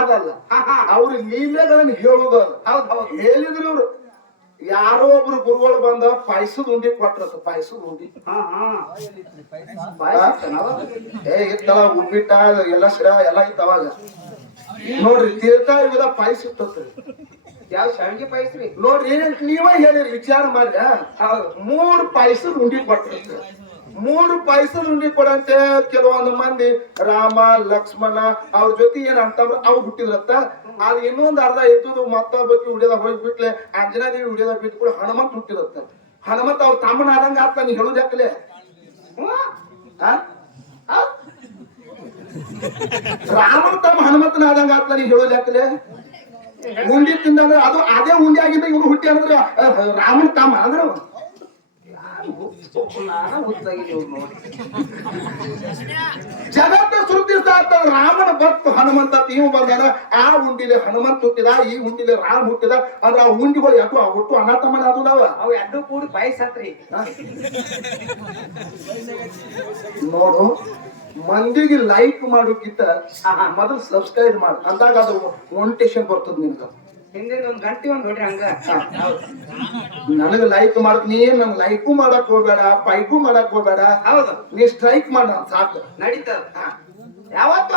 ಅದಲ್ಲ ಅವ್ರ ಲೀಲೆಗಳನ್ನ ಹೇಳೋದು ಹೌದು ಹೇಳಿದ್ರು ಇವ್ರು ಯಾರೋ ಒಬ್ರು ಗುರುಗಳು ಬಂದ ಪಾಯಸದ ಉಂಡಿ ಕೊಟ್ರತ್ತ ಪಾಯಸದ ಉಂಡಿ ಇತ್ತಲ್ಲ ಉಪ್ಪಿಟ್ಟ ಎಲ್ಲ ಶಿರಾ ಎಲ್ಲ ಇತ್ತು ಅವಾಗ ನೋಡ್ರಿ ತೀರ್ಥ ಇವೆಲ್ಲ ಪಾಯಸ ಇಟ್ಟತ್ರಿ ಯಾವ ಶಾವಿಗೆ ಪಾಯಸ ರೀ ನೋಡ್ರಿ ನೀವ ಹೇಳಿರಿ ವಿಚಾರ ಮಾಡಿ 3 ಪಾಯಸದ ಉಂಡಿ ಕೊಟ್ಟಿರ್ತ 3 ಪಾಯಸದ ಉಂಡಿ ಕೊಡಂತೆ ಕೆಲವೊಂದು ಮಂದಿ ರಾಮ ಲಕ್ಷ್ಮಣ ಅವ್ರ ಜೊತೆ ಏನ್ ಅಂತಂದ್ರ ಅವ್ರು ಹುಟ್ಟಿದ್ರತ್ತ ಅದು ಇನ್ನೊಂದು ಅರ್ಧ ಎತ್ತದು ಮತ್ತೊಬ್ಬಕ್ಕೆ ಉಡಿಯೋದ ಹೋಗ್ಬಿಟ್ಲೆ ಅಂಜನಾದೇವಿ ಉಡಿಯೋದ ಬಿಟ್ಬಿಟ್ಟು ಹನುಮಂತ ಹುಟ್ಟಿರತ್ತ ಹನುಮಂತ ಅವ್ರ ತಮ್ಮನ ಆದಂಗ ಆತ ನೀ ಹೇಳುದು ಯಾಕಲೆ ರಾಮನ ತಮ್ಮ ಹನುಮಂತನ ಆದಂಗ ಆತ ನೀ ಹೇಳೋದು ಯಾಕಲೆ ಉಂಡಿ ತಿಂದಂದ್ರೆ ಅದು ಅದೇ ಉಂಡಿ ಆಗಿದ್ದ ಇವ್ರು ಹುಟ್ಟಿ ಅಂದ್ರೆ ರಾಮನ ತಮ್ಮ ಅಂದ್ರೆ ಜಗತ್ತ ಸೃಷ್ಟಿಸ್ತಾ ರಾಮನ ಭಕ್ತ ಹನುಮಂತ ಇವು ಬಂದಾನ ಆ ಉಂಡಿಲೆ ಹನುಮಂತ ಹುಟ್ಟಿದ ಈ ಉಂಡಿಲೆ ರಾಮ ಹುಟ್ಟಿದ ಅಂದ್ರೆ ಆ ಉಂಡಿಗಳು ಯಾಕು ಒಟ್ಟು ಅನಾಥಮನ ಅದು ನಾವ ಅವು ಎರಡು ಕೂಡಿ ಪಾಯಸತ್ರಿ ನೋಡು ಮಂದಿಗೆ ಲೈಕ್ ಮಾಡೋಕ್ಕಿಂತ ಮೊದಲು ಸಬ್ಸ್ಕ್ರೈಬ್ ಮಾಡ ಅಂದಾಗ ಅದು ಮೋನಿಟೇಷನ್ ಬರ್ತದ ನಿನಗ ಹಿಂದಿನ ಒಂದ್ ಗಂಟೆ ಒಂದ್ ನೋಡ್ರಿ ಹಂಗ ನನಗ ಲೈಕ್ ಮಾಡಕ್ ನೀ ನನ್ ಲೈಕು ಮಾಡಕ್ ಹೋಗ್ಬೇಡ ಪೈಕು ಮಾಡಕ್ ಹೋಗ್ಬೇಡ ಹೌದು ನೀ ಸ್ಟ್ರೈಕ್ ಮಾಡ ಸಾಕು ನಡೀತದ ಯಾವತ್ತು